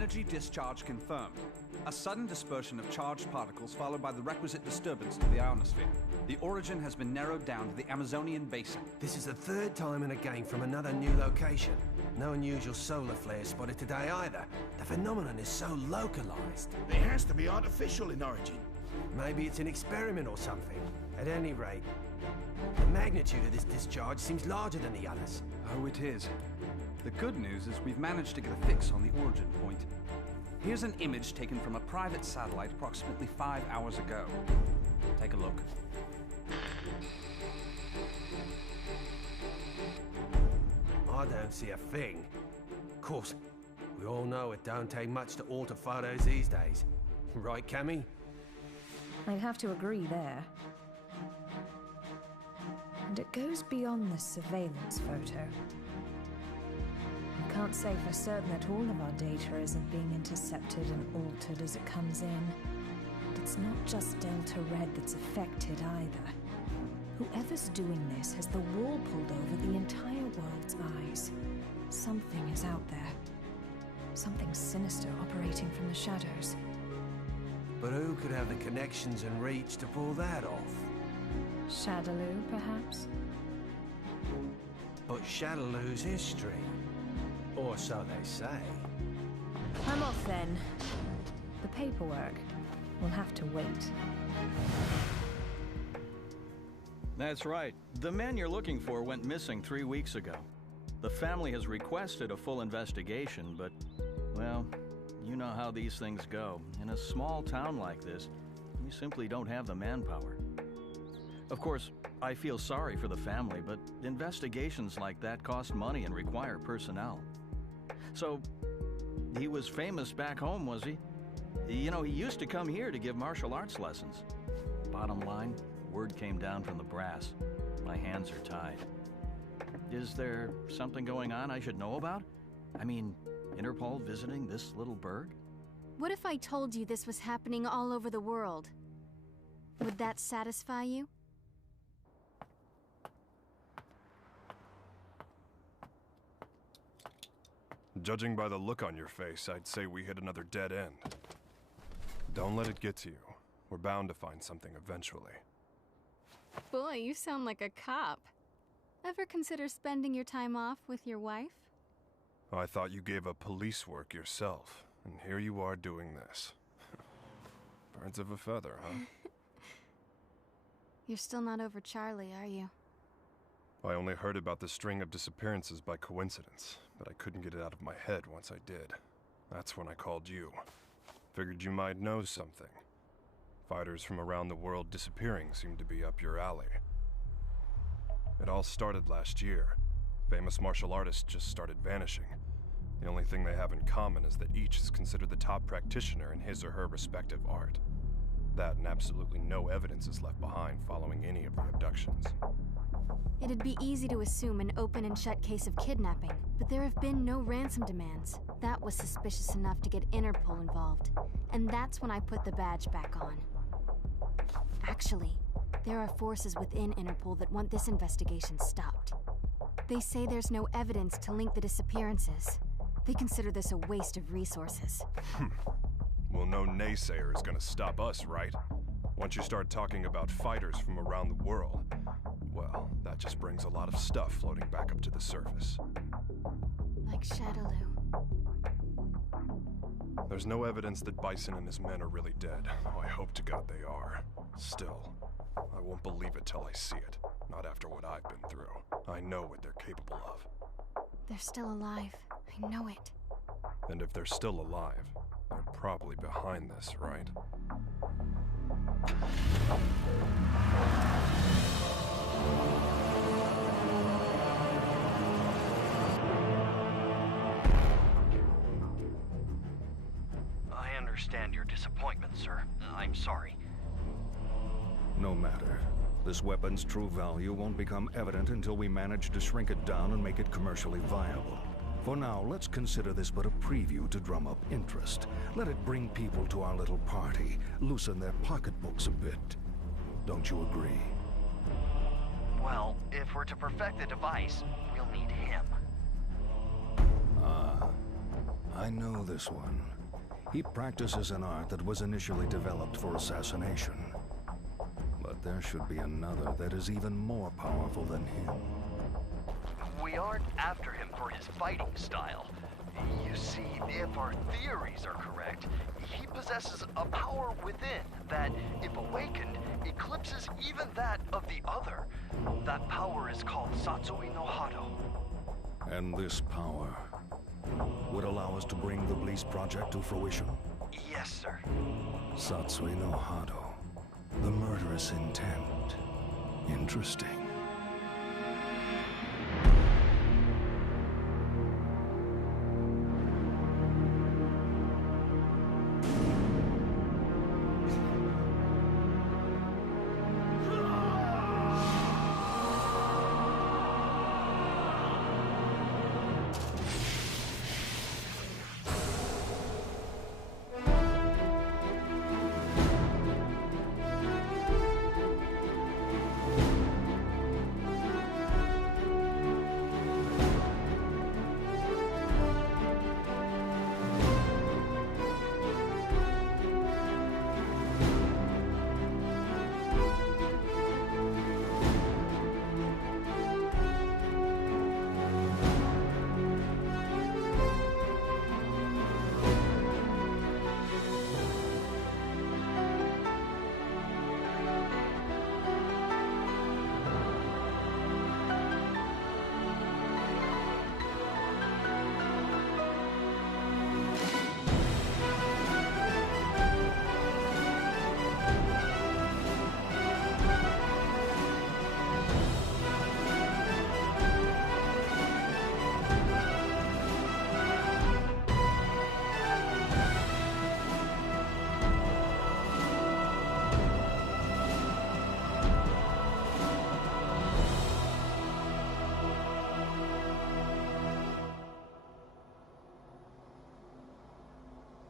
Energy discharge confirmed. A sudden dispersion of charged particles followed by the requisite disturbance to the ionosphere. The origin has been narrowed down to the Amazonian basin. This is the third time in a game from another new location. No unusual solar flares spotted today either. The phenomenon is so localized. It has to be artificial in origin. Maybe it's an experiment or something. At any rate, the magnitude of this discharge seems larger than the others. Oh, it is. The good news is we've managed to get a fix on the origin point. Here's an image taken from a private satellite approximately 5 hours ago. Take a look. I don't see a thing. Of course, we all know it don't take much to alter photos these days. Right, Cammy? I'd have to agree there. And it goes beyond the surveillance photo. We can't say for certain that all of our data isn't being intercepted and altered as it comes in. But it's not just Delta Red that's affected either. Whoever's doing this has the wool pulled over the entire world's eyes. Something is out there. Something sinister operating from the shadows. But who could have the connections and reach to pull that off? Shadaloo, perhaps? But Shadaloo's history. Or so they say. I'm off then. The paperwork will have to wait. That's right. The man you're looking for went missing 3 weeks ago. The family has requested a full investigation, but, well, you know how these things go. In a small town like this, you simply don't have the manpower. Of course, I feel sorry for the family, but investigations like that cost money and require personnel. So, he was famous back home, was he? You know, he used to come here to give martial arts lessons. Bottom line, word came down from the brass. My hands are tied. Is there something going on I should know about? I mean, Interpol visiting this little burg? What if I told you this was happening all over the world? Would that satisfy you? Judging by the look on your face, I'd say we hit another dead end. Don't let it get to you. We're bound to find something eventually. Boy, you sound like a cop. Ever consider spending your time off with your wife? I thought you gave up police work yourself, and here you are doing this. Birds of a feather, huh? You're still not over Charlie, are you? I only heard about the string of disappearances by coincidence, but I couldn't get it out of my head once I did. That's when I called you. Figured you might know something. Fighters from around the world disappearing seemed to be up your alley. It all started last year. Famous martial artists just started vanishing. The only thing they have in common is that each is considered the top practitioner in his or her respective art. That and absolutely no evidence is left behind following any of the abductions. It'd be easy to assume an open and shut case of kidnapping, but there have been no ransom demands. That was suspicious enough to get Interpol involved, and that's when I put the badge back on. Actually, there are forces within Interpol that want this investigation stopped. They say there's no evidence to link the disappearances. They consider this a waste of resources. Well, no naysayer is gonna stop us, right? Once you start talking about fighters from around the world, well, that just brings a lot of stuff floating back up to the surface. Like Shadaloo. There's no evidence that Bison and his men are really dead. Oh, I hope to God they are. Still, I won't believe it till I see it. Not after what I've been through. I know what they're capable of. They're still alive. I know it. And if they're still alive, they're probably behind this, right? I understand your disappointment, sir. I'm sorry. No matter. This weapon's true value won't become evident until we manage to shrink it down and make it commercially viable. For now, let's consider this but a preview to drum up interest. Let it bring people to our little party, loosen their pocketbooks a bit. Don't you agree? Well, if we're to perfect the device, we'll need him. I I know this one. He practices an art that was initially developed for assassination. But there should be another that is even more powerful than him. We aren't after him for his fighting style. You see, if our theories are correct, he possesses a power within that, if awakened, eclipses even that of the other. That power is called Satsui no Hado. And this power would allow us to bring the Bliss project to fruition? Yes, sir. Satsui no Hado. The murderous intent. Interesting.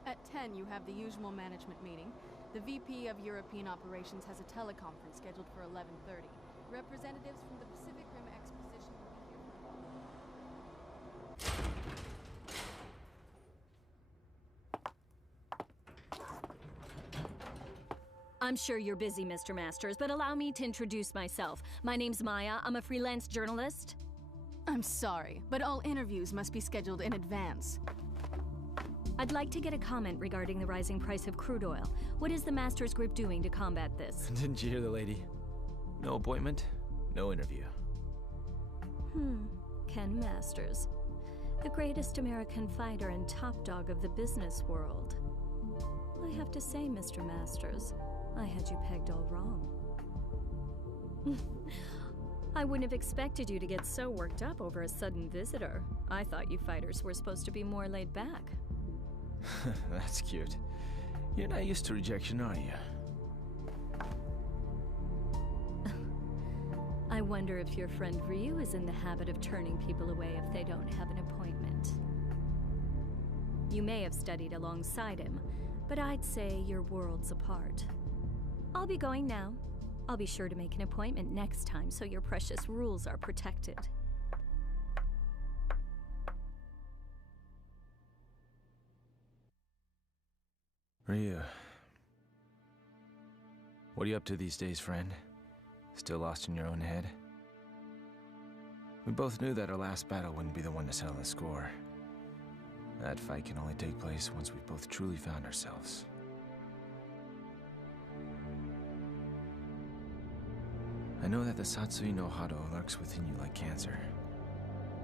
At 10, you have the usual management meeting. The VP of European Operations has a teleconference scheduled for 11:30. Representatives from the Pacific Rim Exposition will be here. I'm sure you're busy, Mr. Masters, but allow me to introduce myself. My name's Maya. I'm a freelance journalist. I'm sorry, but all interviews must be scheduled in advance. I'd like to get a comment regarding the rising price of crude oil. What is the Masters Group doing to combat this? Didn't you hear the lady? No appointment, no interview. Ken Masters. The greatest American fighter and top dog of the business world. I have to say, Mr. Masters, I had you pegged all wrong. I wouldn't have expected you to get so worked up over a sudden visitor. I thought you fighters were supposed to be more laid back. That's cute. You're not used to rejection, are you? I wonder if your friend Ryu is in the habit of turning people away if they don't have an appointment. You may have studied alongside him, but I'd say you're worlds apart. I'll be going now. I'll be sure to make an appointment next time so your precious rules are protected. Ryu. What are you up to these days, friend? Still lost in your own head? We both knew that our last battle wouldn't be the one to settle the score. That fight can only take place once we've both truly found ourselves. I know that the Satsui no Hado lurks within you like cancer,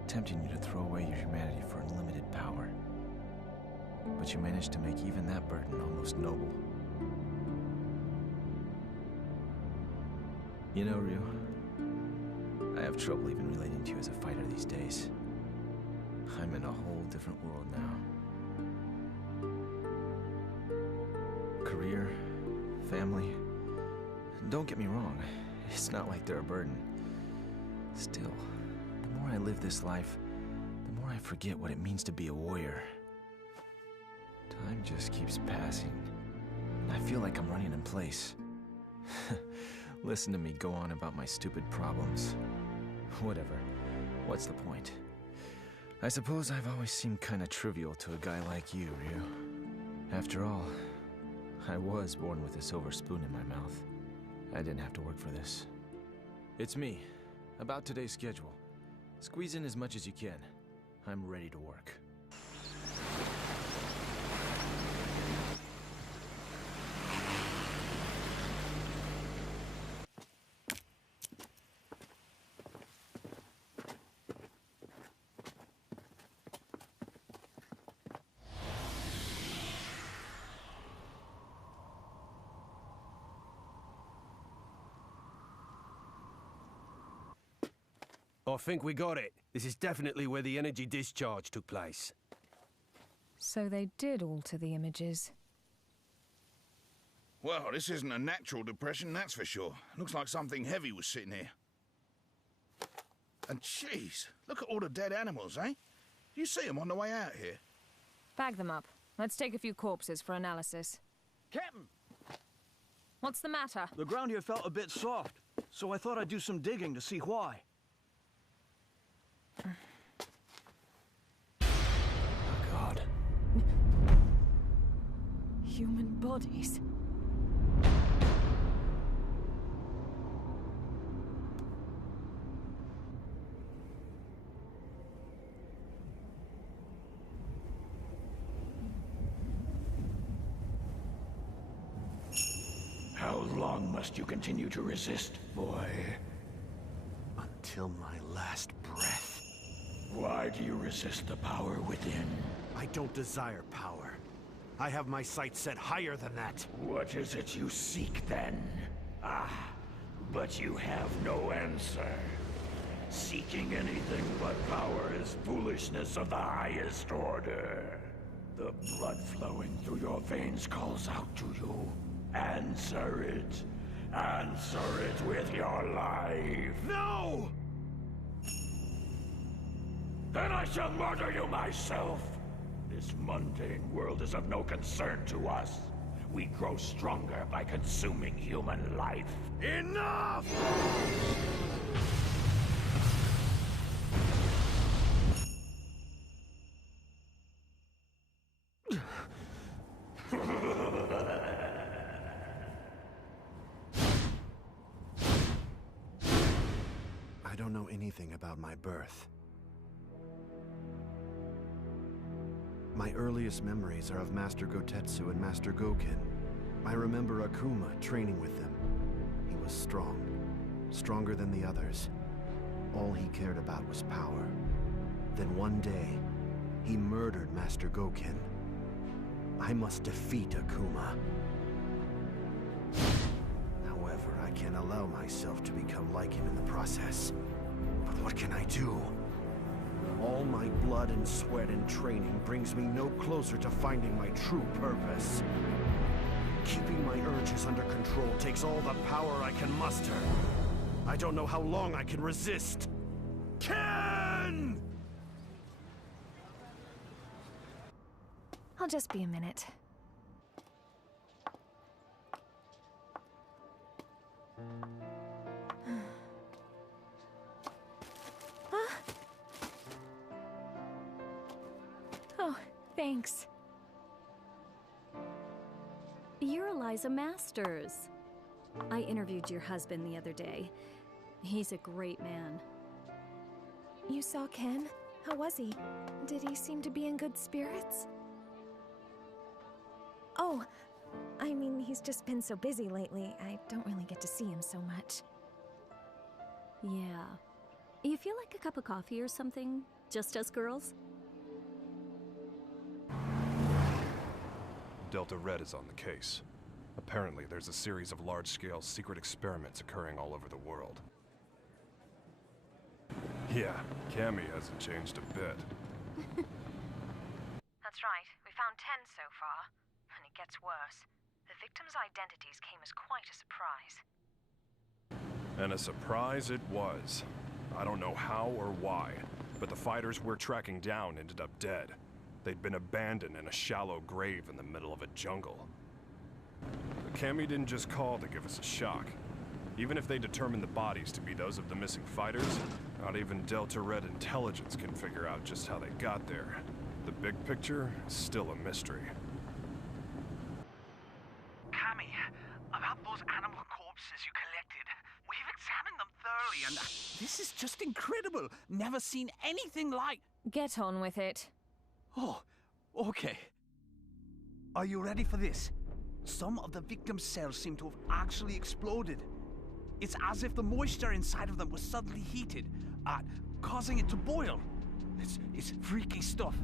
tempting you to throw away your humanity for unlimited power. But you managed to make even that burden almost noble. You know, Ryu, I have trouble even relating to you as a fighter these days. I'm in a whole different world now. Career, family. Don't get me wrong, it's not like they're a burden. Still, the more I live this life, the more I forget what it means to be a warrior. Time just keeps passing, and I feel like I'm running in place. Listen to me go on about my stupid problems. Whatever. What's the point? I suppose I've always seemed kinda trivial to a guy like you, Ryu. After all, I was born with a silver spoon in my mouth. I didn't have to work for this. It's me. About today's schedule. Squeeze in as much as you can. I'm ready to work. I think we got it. This is definitely where the energy discharge took place. So they did alter the images. Well, this isn't a natural depression, that's for sure. Looks like something heavy was sitting here. And jeez, look at all the dead animals, eh? You see them on the way out here? Bag them up. Let's take a few corpses for analysis. Captain! What's the matter? The ground here felt a bit soft, so I thought I'd do some digging to see why. God. Human bodies. How long must you continue to resist, boy? Until my last breath. Why do you resist the power within? I don't desire power. I have my sights set higher than that. What is it you seek, then? Ah, but you have no answer. Seeking anything but power is foolishness of the highest order. The blood flowing through your veins calls out to you. Answer it. Answer it with your life. No! Then I shall murder you myself. This mundane world is of no concern to us. We grow stronger by consuming human life. Enough! I don't know anything about my birth. My earliest memories are of Master Gotetsu and Master Goken. I remember Akuma training with them. He was strong, stronger than the others. All he cared about was power. Then one day, he murdered Master Goken. I must defeat Akuma. However, I can't allow myself to become like him in the process. But what can I do? All my blood and sweat and training brings me no closer to finding my true purpose. Keeping my urges under control takes all the power I can muster. I don't know how long I can resist. Ken! I'll just be a minute. Oh, thanks. You're Eliza Masters. I interviewed your husband the other day. He's a great man. You saw Ken? How was he? Did he seem to be in good spirits? Oh, I mean, he's just been so busy lately. I don't really get to see him so much. Yeah. You feel like a cup of coffee or something? Just us girls? Delta Red is on the case. Apparently, there's a series of large-scale secret experiments occurring all over the world. Yeah, Cammy hasn't changed a bit. That's right. We found 10 so far. And it gets worse. The victims' identities came as quite a surprise. And a surprise it was. I don't know how or why, but the fighters we're tracking down ended up dead. They'd been abandoned in a shallow grave in the middle of a jungle. But Cammy didn't just call to give us a shock. Even if they determine the bodies to be those of the missing fighters, not even Delta Red intelligence can figure out just how they got there. The big picture is still a mystery. Cammy, about those animal corpses you collected. We've examined them thoroughly, and this is just incredible. Never seen anything like... Get on with it. Oh, okay. Are you ready for this? Some of the victims' cells seem to have actually exploded. It's as if the moisture inside of them was suddenly heated, causing it to boil. It's freaky stuff.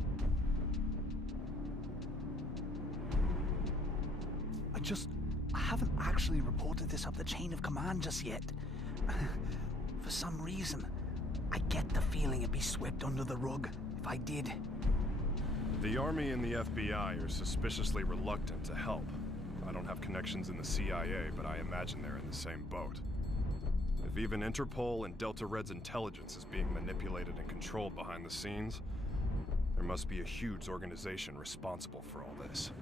I haven't actually reported this up the chain of command just yet. For some reason, I get the feeling it'd be swept under the rug if I did. The Army and the FBI are suspiciously reluctant to help. I don't have connections in the CIA, but I imagine they're in the same boat. If even Interpol and Delta Red's intelligence is being manipulated and controlled behind the scenes, there must be a huge organization responsible for all this.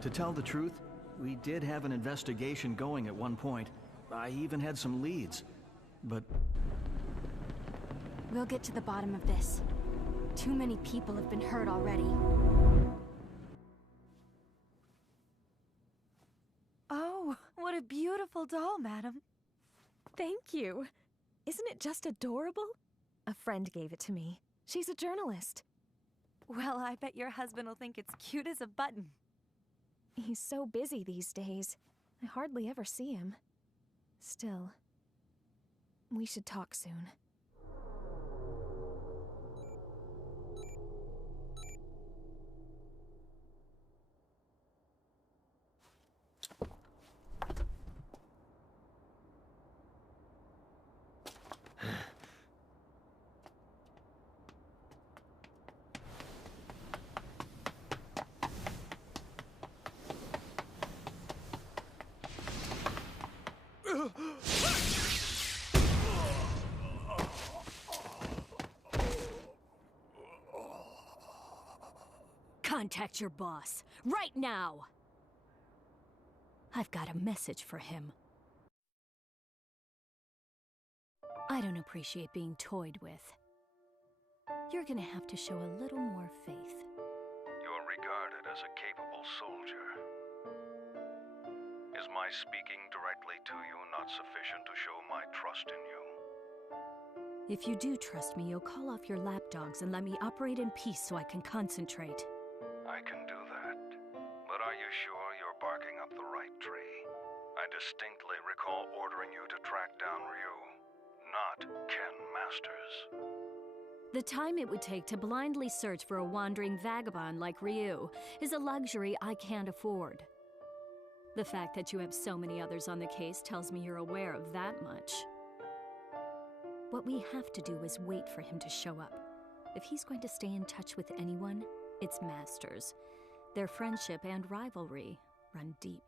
To tell the truth, we did have an investigation going at one point. I even had some leads, but... We'll get to the bottom of this. Too many people have been hurt already. Oh, what a beautiful doll, madam. Thank you. Isn't it just adorable? A friend gave it to me. She's a journalist. Well, I bet your husband will think it's cute as a button. He's so busy these days. I hardly ever see him. Still, we should talk soon. Contact your boss, right now! I've got a message for him. I don't appreciate being toyed with. You're gonna have to show a little more faith. You're regarded as a capable soldier. Is my speaking directly to you not sufficient to show my trust in you? If you do trust me, you'll call off your lapdogs and let me operate in peace so I can concentrate. I can do that. But are you sure you're barking up the right tree? I distinctly recall ordering you to track down Ryu, not Ken Masters. The time it would take to blindly search for a wandering vagabond like Ryu is a luxury I can't afford. The fact that you have so many others on the case tells me you're aware of that much. What we have to do is wait for him to show up. If he's going to stay in touch with anyone, it's Masters. Their friendship and rivalry run deep.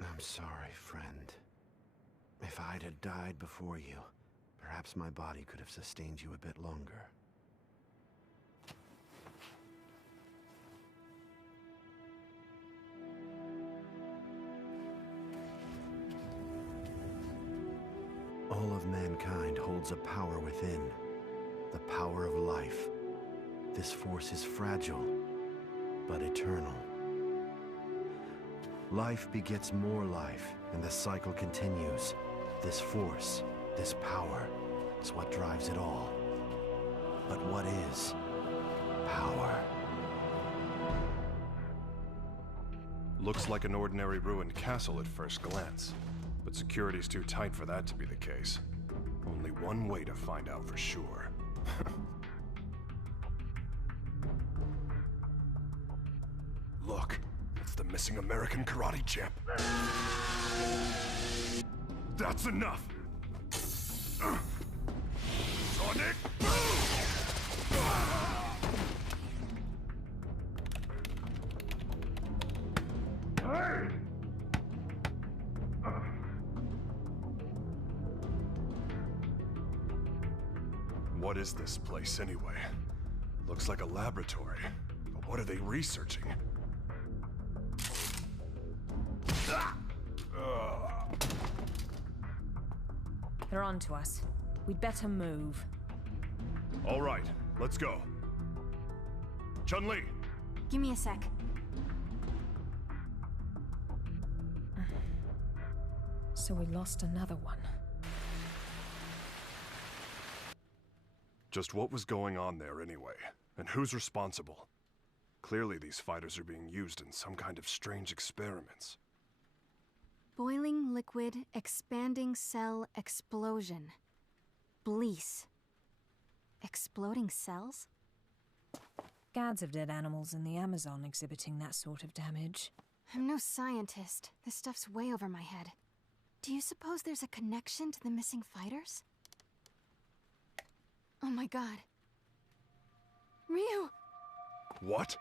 I'm sorry, friend. If I'd had died before you, perhaps my body could have sustained you a bit longer. All of mankind holds a power within. The power of life. This force is fragile, but eternal. Life begets more life, and the cycle continues. This force, this power, is what drives it all. But what is power? Looks like an ordinary ruined castle at first glance, but security's too tight for that to be the case. Only one way to find out for sure. Look, it's the missing American karate champ. That's enough! Sonic boom! Hey! What is this place anyway? Looks like a laboratory. But what are they researching? They're on to us. We'd better move. All right, let's go. Chun-Li! Give me a sec. So we lost another one. Just what was going on there anyway? And who's responsible? Clearly these fighters are being used in some kind of strange experiments. Boiling liquid, expanding cell explosion. Blease. Exploding cells? Gads of dead animals in the Amazon exhibiting that sort of damage. I'm no scientist. This stuff's way over my head. Do you suppose there's a connection to the missing fighters? Oh my god. Ryu! What?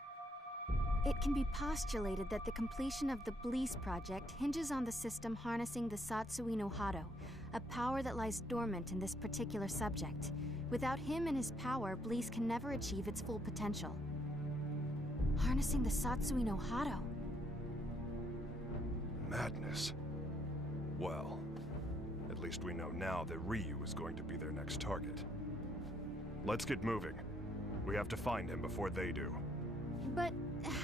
It can be postulated that the completion of the Blease project hinges on the system harnessing the Satsui no Hado, a power that lies dormant in this particular subject. Without him and his power, Blease can never achieve its full potential. Harnessing the Satsui no Hado. Madness. Well, at least we know now that Ryu is going to be their next target. Let's get moving. We have to find him before they do. But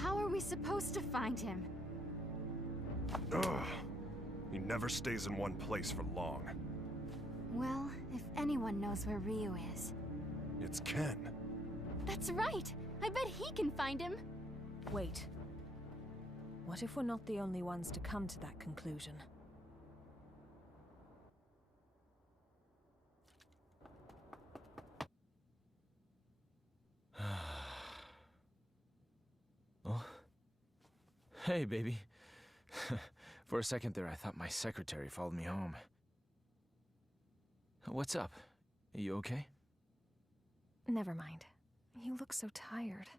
how are we supposed to find him? Ugh. He never stays in one place for long. Well, if anyone knows where Ryu is... It's Ken. That's right! I bet he can find him! Wait. What if we're not the only ones to come to that conclusion? Oh. Hey, baby. For a second there, I thought my secretary followed me home. What's up? Are you okay? Never mind. You look so tired.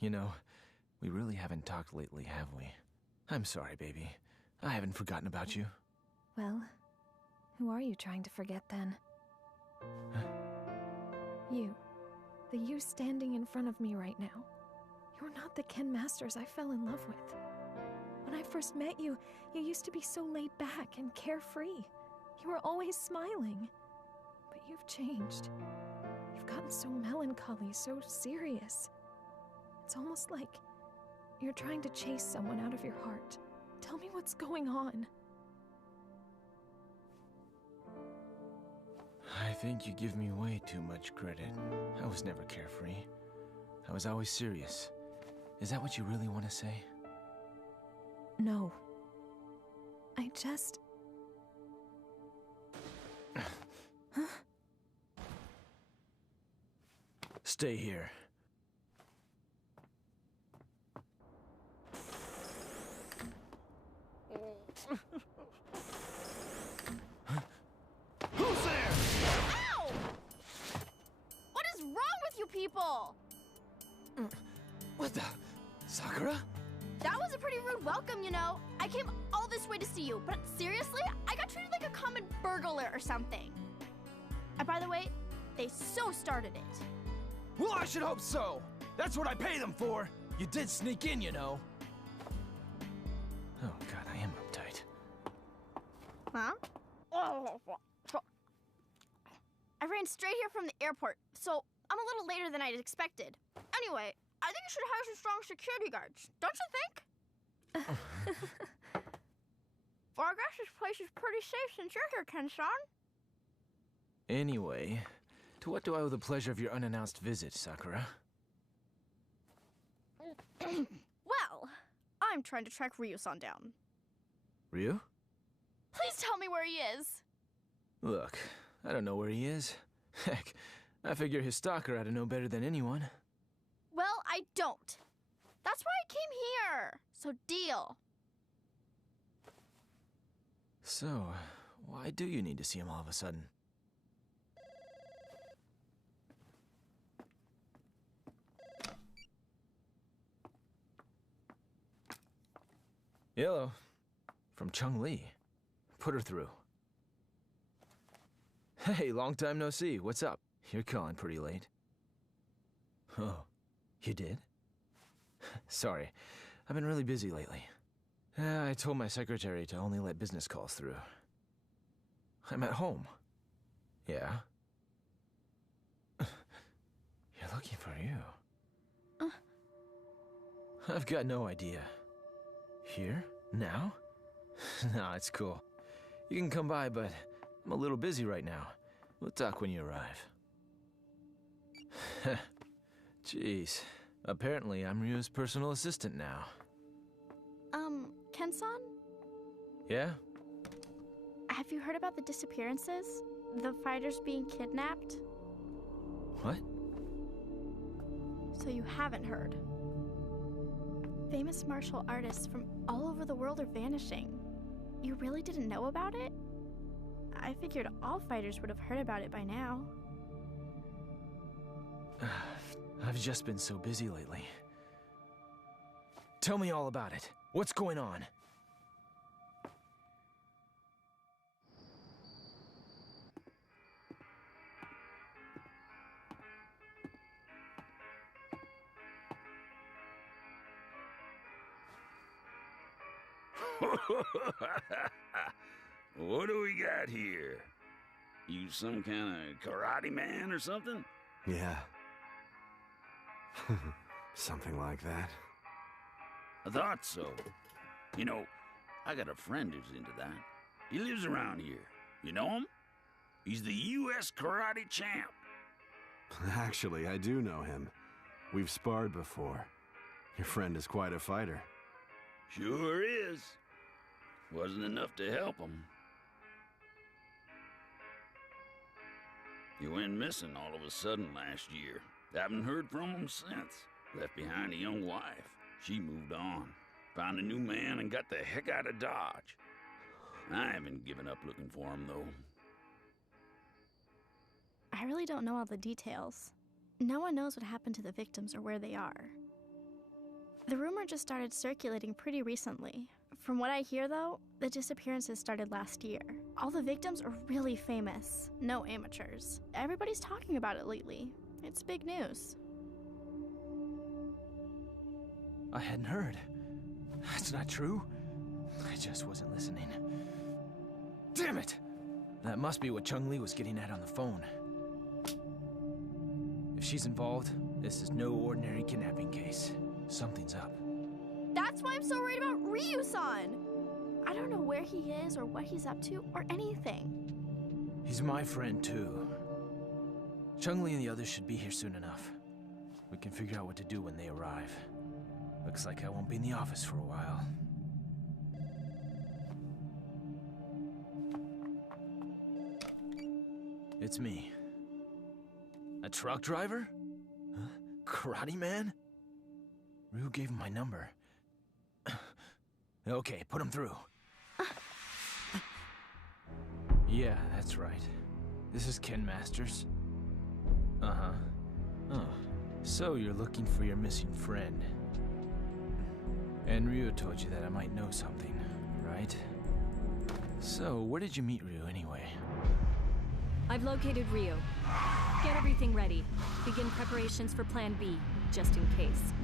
You know, we really haven't talked lately, have we? I'm sorry, baby. I haven't forgotten about you. Well, who are you trying to forget then? You. The you standing in front of me right now. You're not the Ken Masters I fell in love with. When I first met you, you used to be so laid back and carefree. You were always smiling. But you've changed. You've gotten so melancholy, so serious. It's almost like you're trying to chase someone out of your heart. Tell me what's going on. I think you give me way too much credit. I was never carefree. I was always serious. Is that what you really want to say? No. I just... Huh? Stay here. Who's there? Ow! What is wrong with you people? What the? Sakura? That was a pretty rude welcome, you know. I came all this way to see you, but seriously, I got treated like a common burglar or something. And by the way, they so started it. Well, I should hope so. That's what I pay them for. You did sneak in, you know. Oh, God, I am uptight. Huh? I ran straight here from the airport, so I'm a little later than I'd expected. Anyway, I think you should hire some strong security guards, don't you think? Well, I guess this place is pretty safe since you're here, Ken-san. Anyway, to what do I owe the pleasure of your unannounced visit, Sakura? Well, I'm trying to track Ryu-san down. Ryu? Please tell me where he is. Look, I don't know where he is. Heck, I figure his stalker ought to know better than anyone. Well, I don't. That's why I came here. So deal. So, why do you need to see him all of a sudden? Hello. From Chung-Li. Put her through. Hey, long time no see. What's up? You're calling pretty late. Oh, you did? Sorry, I've been really busy lately. I told my secretary to only let business calls through. I'm at home. Yeah? You're looking for you. I've got no idea. Here? Now? Nah, it's cool. You can come by, but I'm a little busy right now. We'll talk when you arrive. Jeez. Apparently, I'm Ryu's personal assistant now. Ken-san? Yeah? Have you heard about the disappearances? The fighters being kidnapped? What? So you haven't heard. Famous martial artists from all over the world are vanishing. You really didn't know about it? I figured all fighters would have heard about it by now. I've just been so busy lately. Tell me all about it. What's going on? What do we got here? You some kind of karate man or something? Yeah. Something like that. I thought so. You know, I got a friend who's into that. He lives around here. You know him? He's the U.S. karate champ. Actually, I do know him. We've sparred before. Your friend is quite a fighter. Sure is. Wasn't enough to help him. He went missing all of a sudden last year. Haven't heard from him since. Left behind a young wife. She moved on. Found a new man and got the heck out of Dodge. I haven't given up looking for him, though. I really don't know all the details. No one knows what happened to the victims or where they are. The rumor just started circulating pretty recently. From what I hear, though, the disappearances started last year. All the victims are really famous. No amateurs. Everybody's talking about it lately. It's big news. I hadn't heard. That's not true. I just wasn't listening. Damn it! That must be what Chung-Li was getting at on the phone. If she's involved, this is no ordinary kidnapping case. Something's up. That's why I'm so worried about Ryu-san! I don't know where he is or what he's up to or anything. He's my friend, too. Chung-Li and the others should be here soon enough. We can figure out what to do when they arrive. Looks like I won't be in the office for a while. It's me. A truck driver? Huh? Karate man? Ryu gave him my number. Okay, put him through. Yeah, that's right. This is Ken Masters. Uh-huh. Oh, so you're looking for your missing friend. And Ryu told you that I might know something, right? So, where did you meet Ryu anyway? I've located Ryu. Get everything ready. Begin preparations for Plan B, just in case.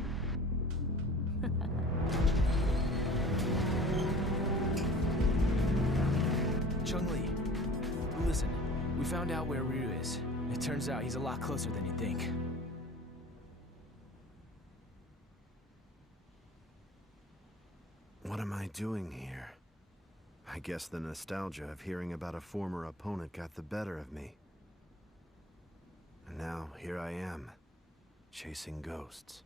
Chun-Li. Listen, we found out where Ryu is. It turns out he's a lot closer than you think. What am I doing here? I guess the nostalgia of hearing about a former opponent got the better of me. And now, here I am, chasing ghosts.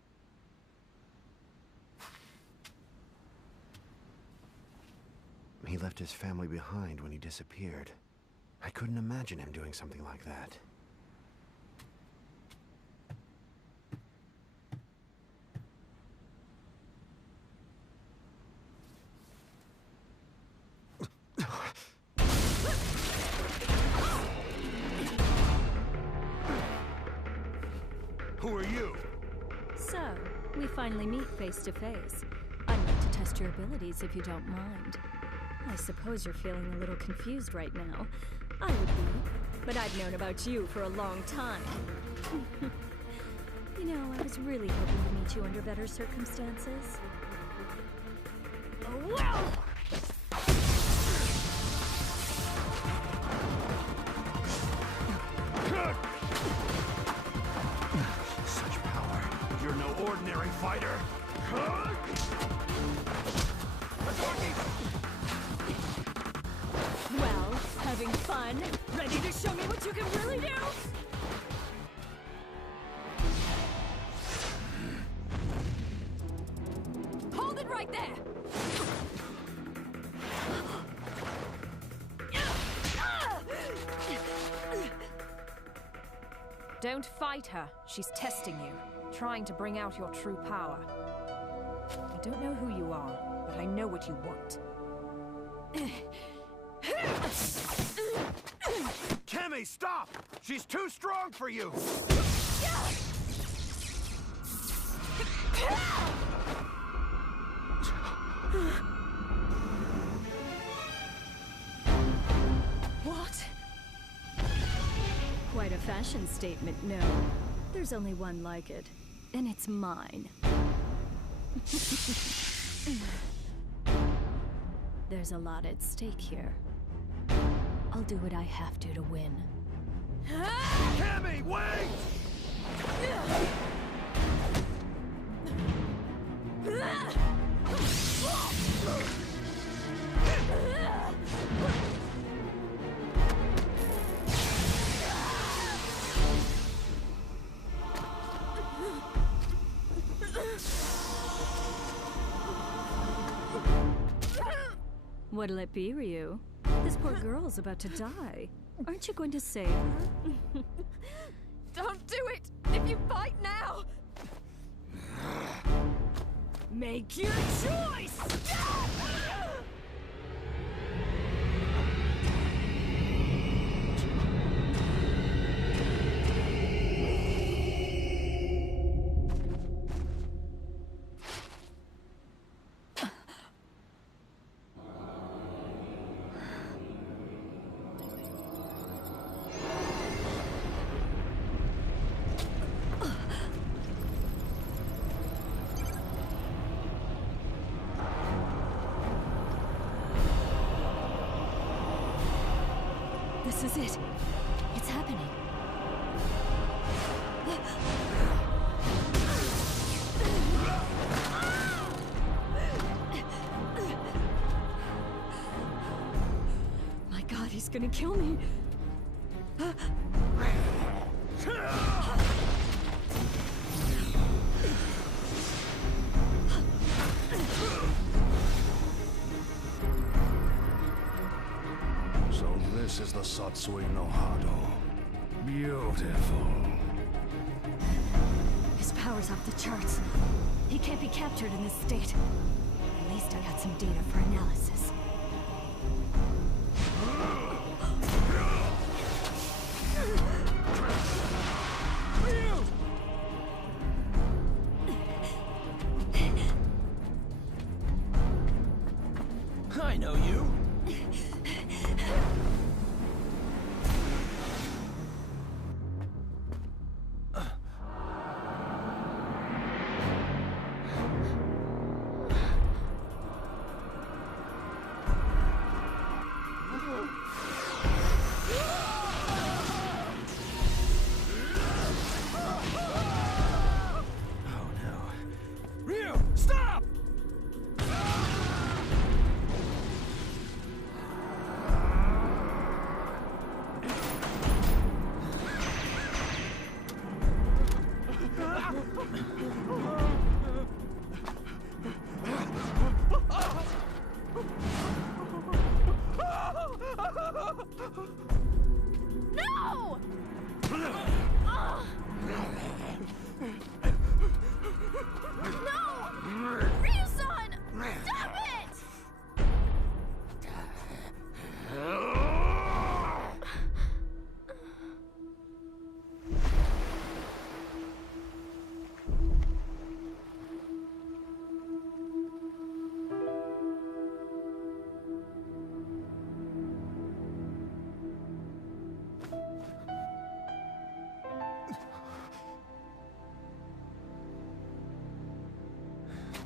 He left his family behind when he disappeared. I couldn't imagine him doing something like that. Who are you? So, we finally meet face to face. I'd like to test your abilities if you don't mind. I suppose you're feeling a little confused right now. I would be, but I've known about you for a long time. You know, I was really hoping to meet you under better circumstances. Oh, wow! Such power. You're no ordinary fighter. Well, having fun? Ready to show me what you can really do? Hold it right there! Don't fight her. She's testing you, trying to bring out your true power. I don't know who you are, but I know what you want. Cammy, stop! She's too strong for you! What? Quite a fashion statement, no. There's only one like it, and it's mine. There's a lot at stake here. I'll do what I have to win. Cammy, wait! What'll it be, Ryu? This poor girl's about to die. Aren't you going to save her? Don't do it! If you fight now! Make your choice! This is it. It's happening. My God, he's gonna kill me. So this is the Satsui no Hado. Beautiful. His power's off the charts. He can't be captured in this state. At least I got some data for analysis. I know you.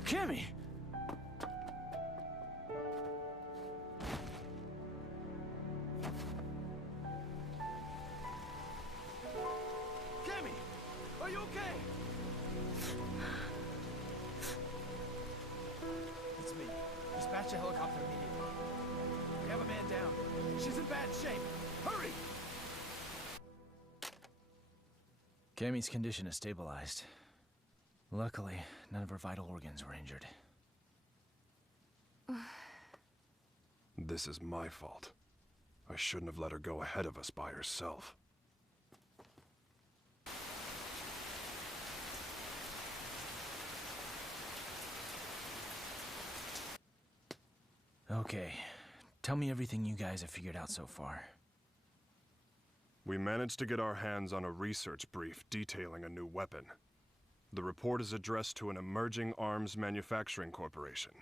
Cammy! Cammy! Are you okay? It's me. Dispatch a helicopter immediately. We have a man down. She's in bad shape. Hurry! Cammy's condition is stabilized. Luckily, none of her vital organs were injured. This is my fault. I shouldn't have let her go ahead of us by herself. Okay, tell me everything you guys have figured out so far. We managed to get our hands on a research brief detailing a new weapon. The report is addressed to an emerging arms manufacturing corporation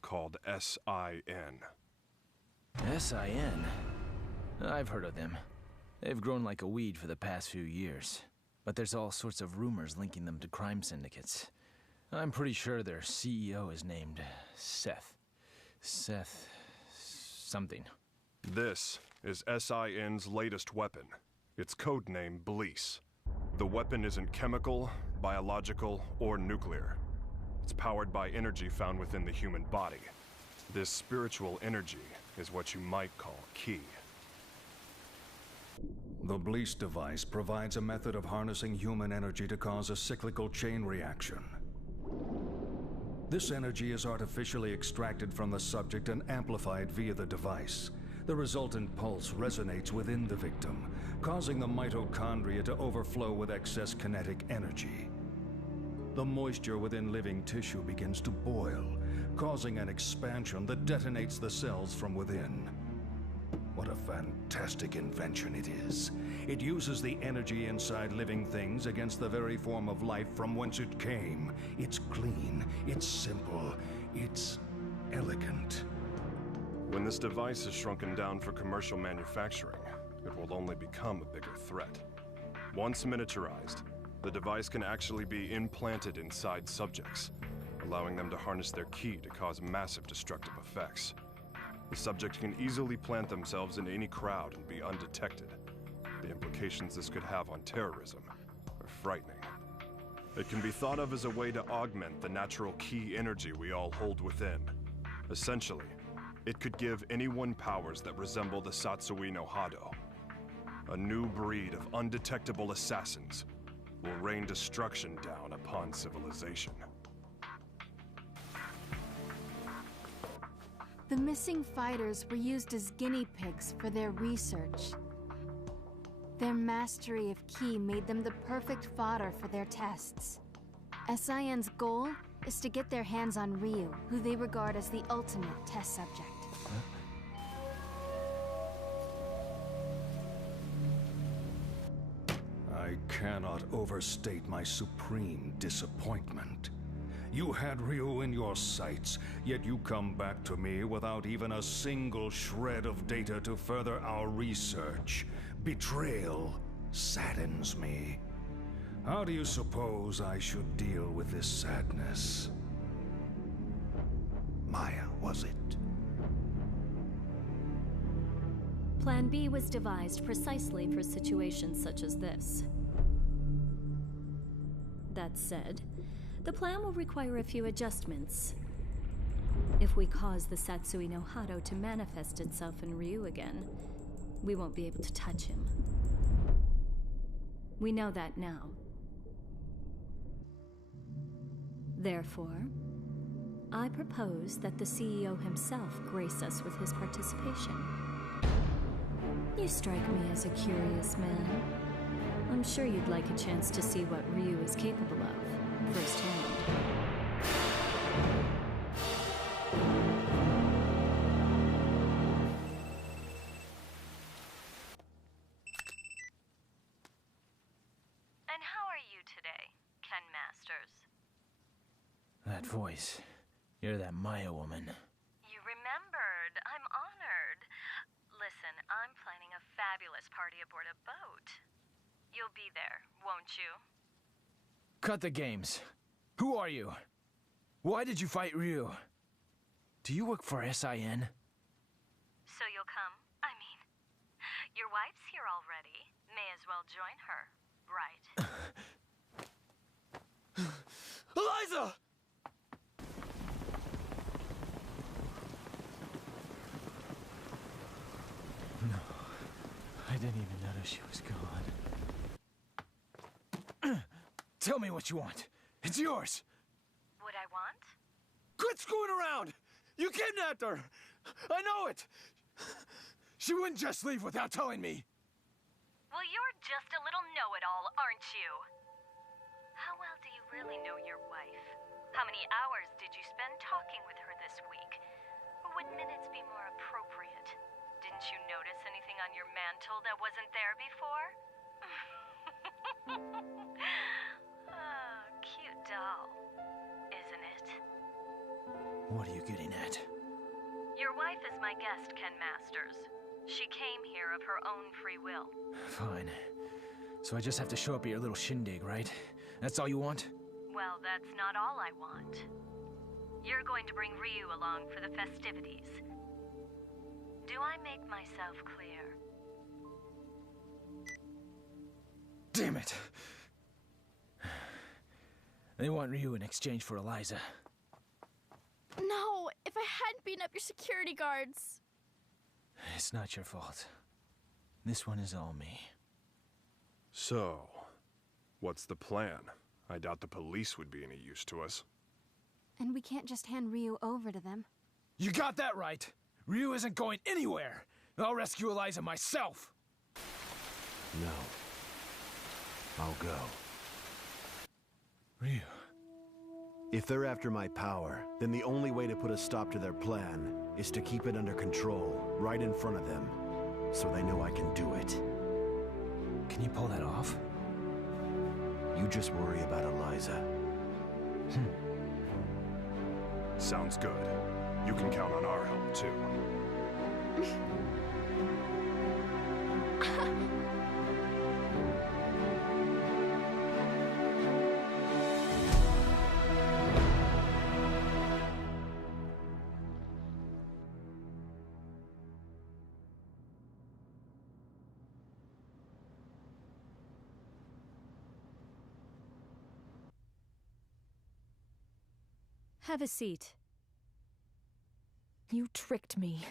called SIN. SIN? I've heard of them. They've grown like a weed for the past few years. But there's all sorts of rumors linking them to crime syndicates. I'm pretty sure their CEO is named Seth. Seth... something. This is SIN's latest weapon. Its codename Bleece. The weapon isn't chemical, biological, or nuclear. It's powered by energy found within the human body. This spiritual energy is what you might call ki. The Bleece device provides a method of harnessing human energy to cause a cyclical chain reaction. This energy is artificially extracted from the subject and amplified via the device. The resultant pulse resonates within the victim, causing the mitochondria to overflow with excess kinetic energy. The moisture within living tissue begins to boil, causing an expansion that detonates the cells from within. What a fantastic invention it is. It uses the energy inside living things against the very form of life from whence it came. It's clean, it's simple, it's elegant. When this device is shrunken down for commercial manufacturing, it will only become a bigger threat. Once miniaturized, the device can actually be implanted inside subjects, allowing them to harness their ki to cause massive destructive effects. The subject can easily plant themselves in any crowd and be undetected. The implications this could have on terrorism are frightening. It can be thought of as a way to augment the natural ki energy we all hold within. Essentially, it could give anyone powers that resemble the Satsui no Hado. A new breed of undetectable assassins will rain destruction down upon civilization. The missing fighters were used as guinea pigs for their research. Their mastery of ki made them the perfect fodder for their tests. SIN's goal is to get their hands on Ryu, who they regard as the ultimate test subject. I cannot overstate my supreme disappointment. You had Ryu in your sights, yet you come back to me without even a single shred of data to further our research. Betrayal saddens me. How do you suppose I should deal with this sadness? Maya, was it? Plan B was devised precisely for situations such as this. That said, the plan will require a few adjustments. If we cause the Satsui no Hado to manifest itself in Ryu again, we won't be able to touch him. We know that now. Therefore, I propose that the CEO himself grace us with his participation. You strike me as a curious man. I'm sure you'd like a chance to see what Ryu is capable of, firsthand. And how are you today, Ken Masters? That voice. You're that Maya woman. You remembered. I'm honored. Listen, I'm planning a fabulous party aboard a boat. You'll be there, won't you? Cut the games. Who are you? Why did you fight Ryu? Do you work for SIN? So you'll come? I mean, your wife's here already. May as well join her, right? Eliza! No, I didn't even notice she was gone. Tell me what you want. It's yours. What I want? Quit screwing around! You kidnapped her! I know it! She wouldn't just leave without telling me. Well, you're just a little know-it-all, aren't you? How well do you really know your wife? How many hours did you spend talking with her this week? Or would minutes be more appropriate? Didn't you notice anything on your mantle that wasn't there before? Oh, cute doll, isn't it? What are you getting at? Your wife is my guest, Ken Masters. She came here of her own free will. Fine. So I just have to show up at your little shindig, right? That's all you want? Well, that's not all I want. You're going to bring Ryu along for the festivities. Do I make myself clear? Damn it! They want Ryu in exchange for Eliza. No, if I hadn't beaten up your security guards. It's not your fault. This one is all me. So, what's the plan? I doubt the police would be any use to us. And we can't just hand Ryu over to them. You got that right! Ryu isn't going anywhere! I'll rescue Eliza myself! No. I'll go. Ryu. If they're after my power, then the only way to put a stop to their plan is to keep it under control, right in front of them, so they know I can do it. Can you pull that off? You just worry about Eliza. Sounds good. You can count on our help, too. Have a seat. You tricked me.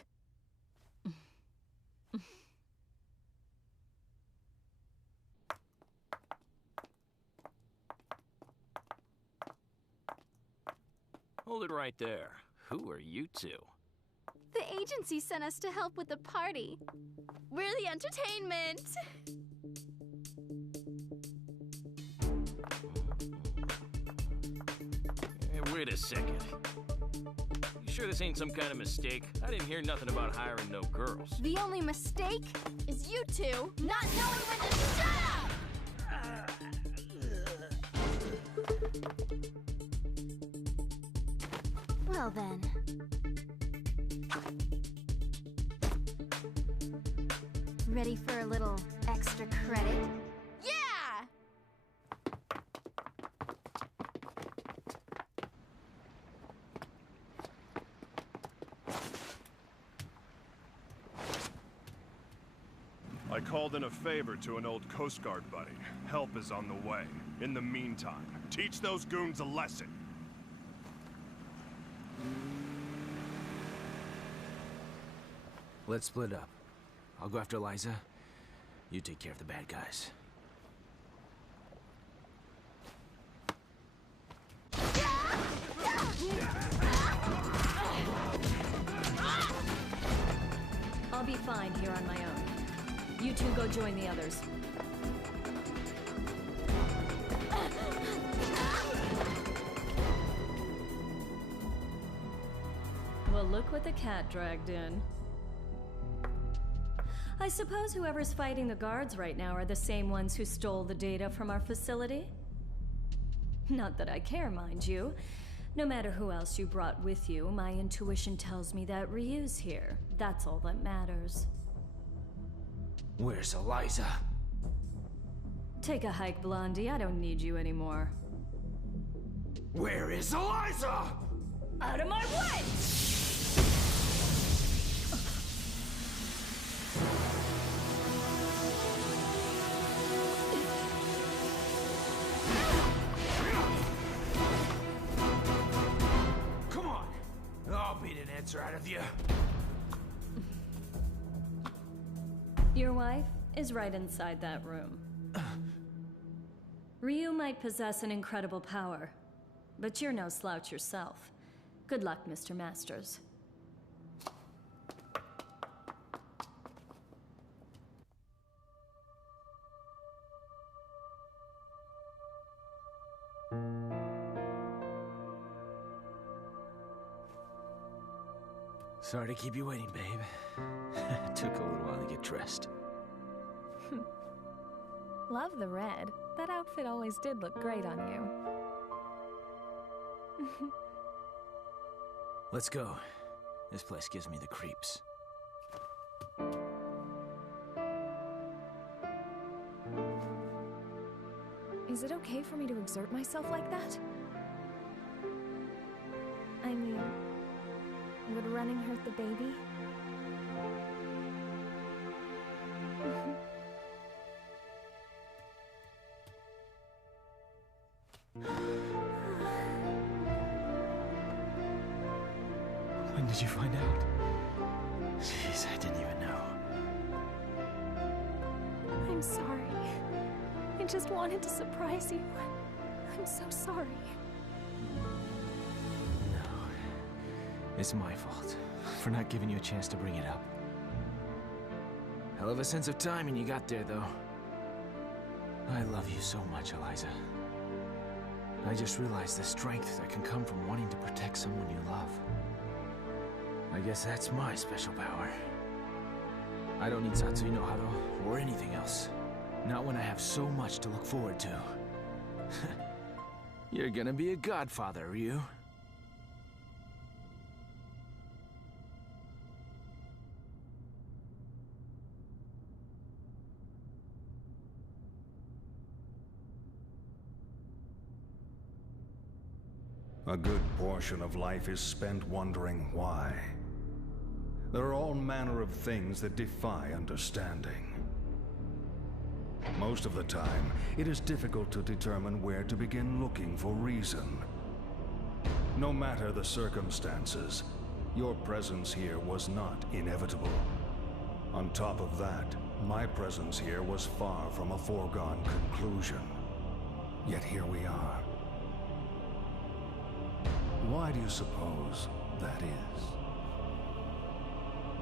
Hold it right there. Who are you two? The agency sent us to help with the party. We're the entertainment. Hey, wait a second. You sure this ain't some kind of mistake? I didn't hear nothing about hiring no girls. The only mistake is you two not knowing when to shut up! Well then. Ready for a little extra credit? Yeah! I called in a favor to an old Coast Guard buddy. Help is on the way. In the meantime, teach those goons a lesson. Let's split up. I'll go after Eliza. You take care of the bad guys. I'll be fine here on my own. You two go join the others. Well, look what the cat dragged in. I suppose whoever's fighting the guards right now are the same ones who stole the data from our facility? Not that I care, mind you. No matter who else you brought with you, my intuition tells me that Ryu's here. That's all that matters. Where's Eliza? Take a hike, Blondie. I don't need you anymore. Where is Eliza? Out of my way! Come on! I'll beat an answer out of you. Your wife is right inside that room. Ryu might possess an incredible power, but you're no slouch yourself. Good luck, Mr. Masters. Sorry to keep you waiting, babe. Took a little while to get dressed. Love the red. That outfit always did look great on you. Let's go. This place gives me the creeps. Is it okay for me to exert myself like that? I mean, would running hurt the baby? When did you find out? Jeez, I didn't even know. I'm sorry. I just wanted to surprise you. I'm so sorry. It's my fault for not giving you a chance to bring it up. Hell of a sense of timing you got there, though. I love you so much, Eliza. I just realized the strength that can come from wanting to protect someone you love. I guess that's my special power. I don't need Satsui no Hado or anything else. Not when I have so much to look forward to. You're gonna be a godfather, Ryu. A good portion of life is spent wondering why. There are all manner of things that defy understanding. Most of the time, it is difficult to determine where to begin looking for reason. No matter the circumstances, your presence here was not inevitable. On top of that, my presence here was far from a foregone conclusion. Yet here we are. Why do you suppose that is?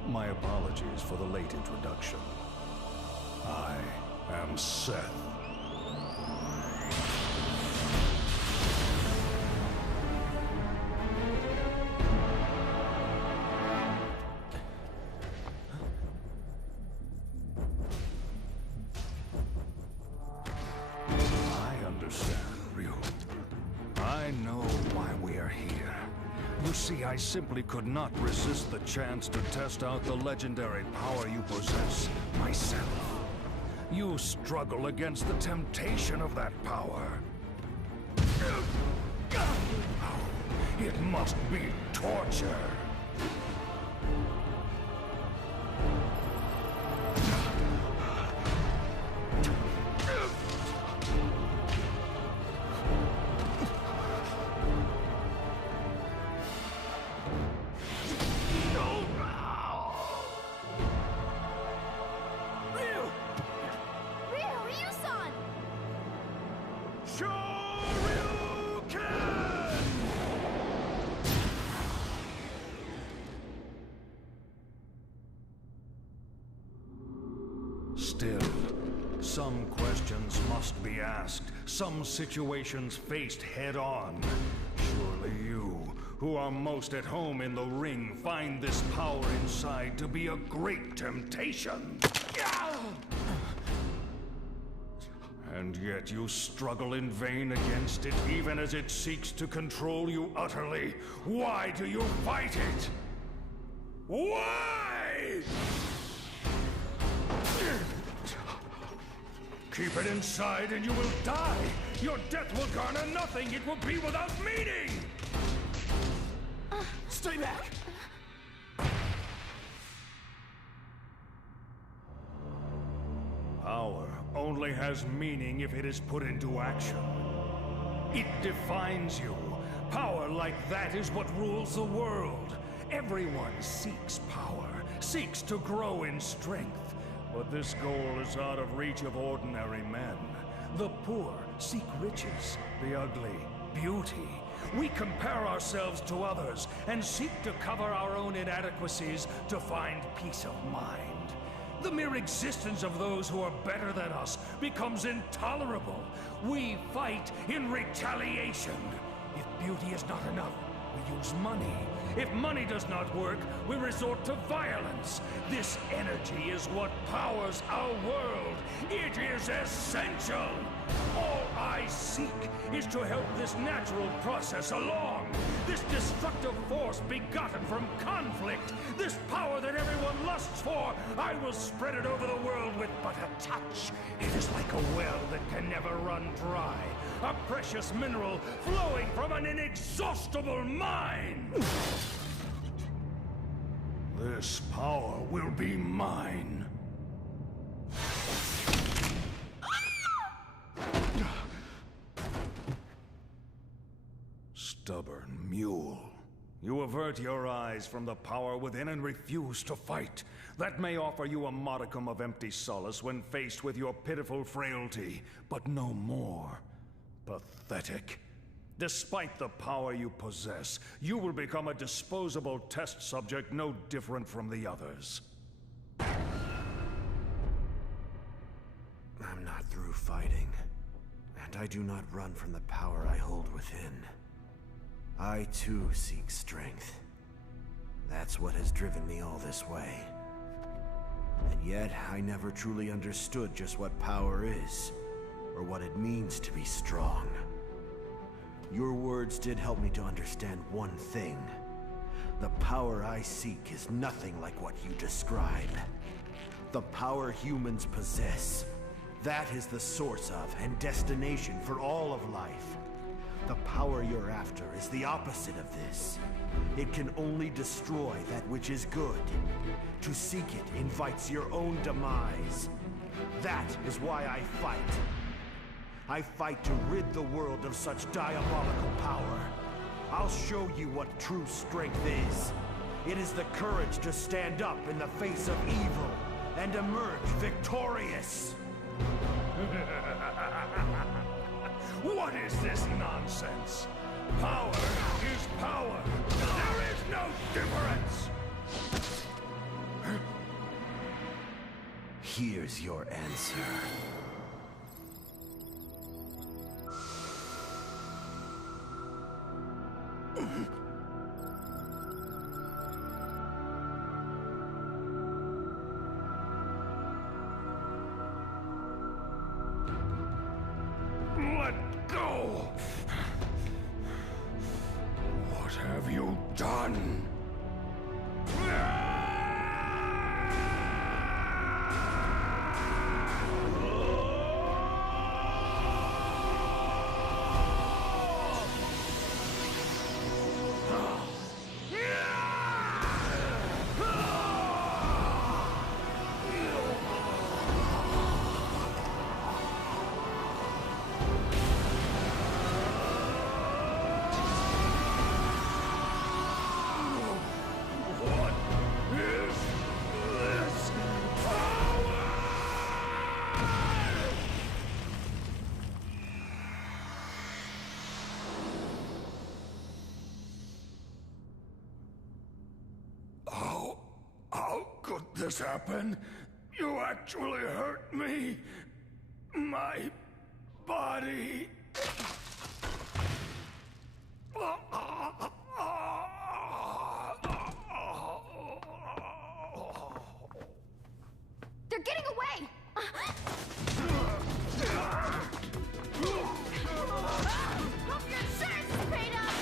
My apologies for the late introduction. I am Seth. I understand, Ryu. I know why we are here. You see, I simply could not resist the chance to test out the legendary power you possess myself. You struggle against the temptation of that power. It must be torture. Still, some questions must be asked, some situations faced head-on. Surely you, who are most at home in the ring, find this power inside to be a great temptation. And yet you struggle in vain against it, even as it seeks to control you utterly. Why do you fight it? Why? Keep it inside and you will die. Your death will garner nothing. It will be without meaning! Stay back! Power only has meaning if it is put into action. It defines you. Power like that is what rules the world. Everyone seeks power, seeks to grow in strength. But this goal is out of reach of ordinary men. The poor seek riches, the ugly, beauty. We compare ourselves to others and seek to cover our own inadequacies to find peace of mind. The mere existence of those who are better than us becomes intolerable. We fight in retaliation. If beauty is not enough, we use money. If money does not work, we resort to violence. This energy is what powers our world. It is essential. All I seek is to help this natural process along. This destructive force begotten from conflict. This power that everyone lusts for. I will spread it over the world with but a touch. It is like a well that can never run dry. A precious mineral flowing from an inexhaustible mine. This power will be mine. Stubborn mule. You avert your eyes from the power within and refuse to fight. That may offer you a modicum of empty solace when faced with your pitiful frailty, but no more. Pathetic. Despite the power you possess, you will become a disposable test subject no different from the others. I'm not through fighting, and I do not run from the power I hold within. I too seek strength. That's what has driven me all this way. And yet, I never truly understood just what power is, or what it means to be strong. Your words did help me to understand one thing. The power I seek is nothing like what you describe. The power humans possess, that is the source of and destination for all of life. The power you're after is the opposite of this. It can only destroy that which is good. To seek it invites your own demise. That is why I fight. I fight to rid the world of such diabolical power. I'll show you what true strength is. It is the courage to stand up in the face of evil and emerge victorious. What is this nonsense? Power is power. There is no difference. Here's your answer. Let go! What have you done? How could this happen? You actually hurt me. My body. They're getting away! Hope your insurance is paid up!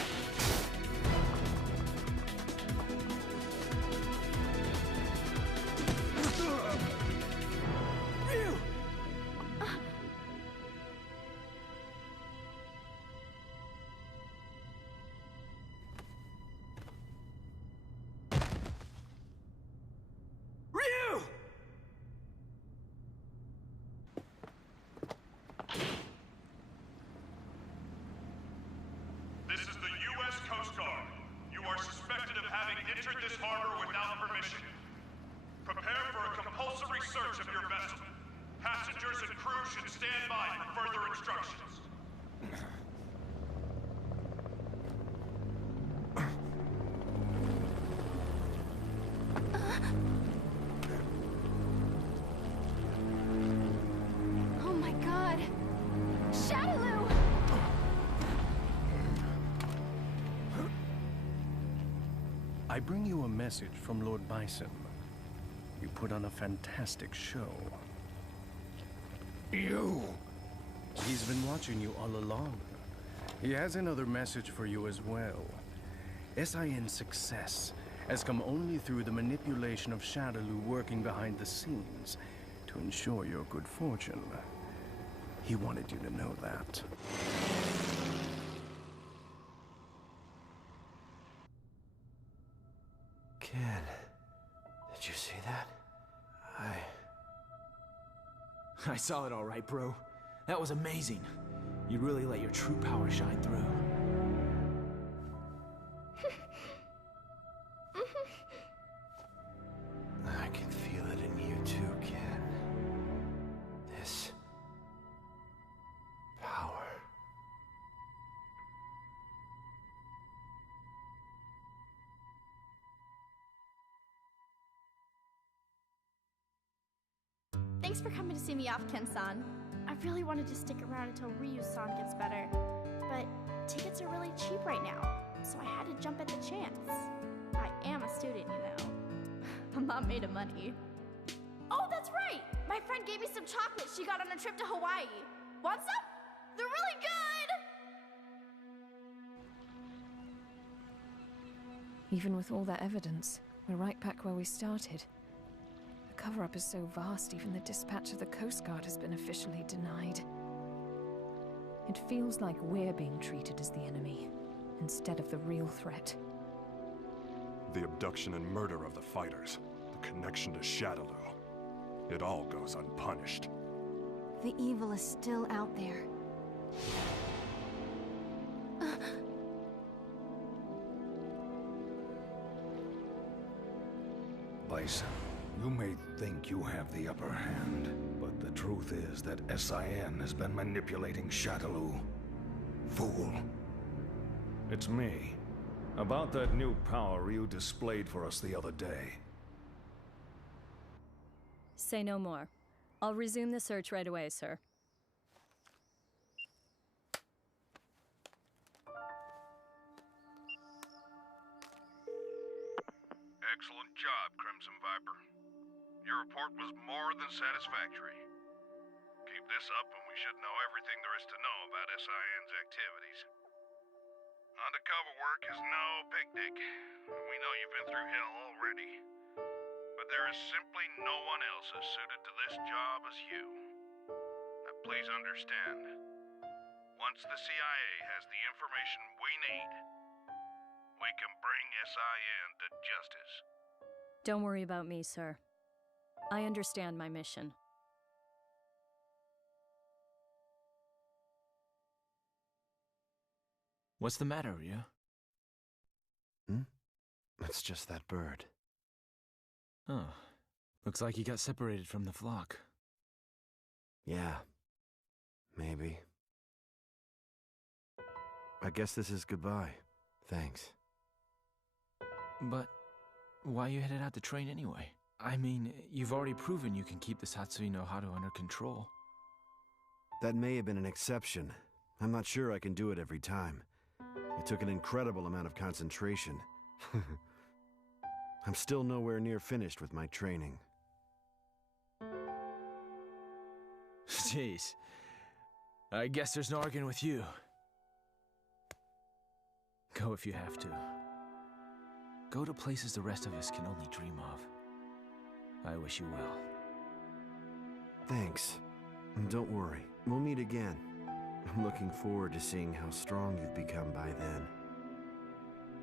entered this harbor without permission. Prepare for a compulsory search of your vessel. Passengers and crew should stand by for further instructions. Oh my god! Shadaloo! I bring you a message from Lord Bison. You put on a fantastic show. You? He's been watching you all along. He has another message for you as well. SIN's success has come only through the manipulation of Shadaloo working behind the scenes to ensure your good fortune. He wanted you to know that. Ken, did you see that? I saw it all right, bro. That was amazing. You really let your true power shine through. I can feel it in you too, Ken. This power. Thanks for coming to see me off, Ken-san. I really wanted to stick around until Ryu-san gets better, but tickets are really cheap right now, so I had to jump at the chance. I am a student, you know. I'm not made of money. Oh, that's right! My friend gave me some chocolates she got on a trip to Hawaii. Want some? They're really good! Even with all that evidence, we're right back where we started. The cover-up is so vast, even the dispatch of the Coast Guard has been officially denied. It feels like we're being treated as the enemy, instead of the real threat. The abduction and murder of the fighters, the connection to Shadaloo. It all goes unpunished. The evil is still out there. Bison, you may think you have the upper hand, but the truth is that SIN has been manipulating Shadaloo. Fool. It's me. About that new power you displayed for us the other day. Say no more. I'll resume the search right away, sir. Excellent job, Crimson Viper. Your report was more than satisfactory. Keep this up and we should know everything there is to know about SIN's activities. Undercover work is no picnic. We know you've been through hell already. But there is simply no one else as suited to this job as you. Now please understand, once the CIA has the information we need, we can bring SIN to justice. Don't worry about me, sir. I understand my mission. What's the matter, Ryu? It's just that bird. Oh. Looks like he got separated from the flock. Yeah. Maybe. I guess this is goodbye. Thanks. But why you headed out to train anyway? I mean, you've already proven you can keep the Satsui no Haru under control. That may have been an exception. I'm not sure I can do it every time. It took an incredible amount of concentration. I'm still nowhere near finished with my training. Jeez. I guess there's no arguing with you. Go if you have to. Go to places the rest of us can only dream of. I wish you well. Thanks. And don't worry, we'll meet again. I'm looking forward to seeing how strong you've become by then.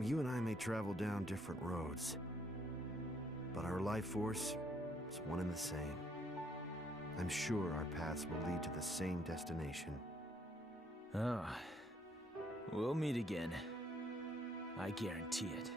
You and I may travel down different roads, but our life force is one and the same. I'm sure our paths will lead to the same destination. Ah, we'll meet again. I guarantee it.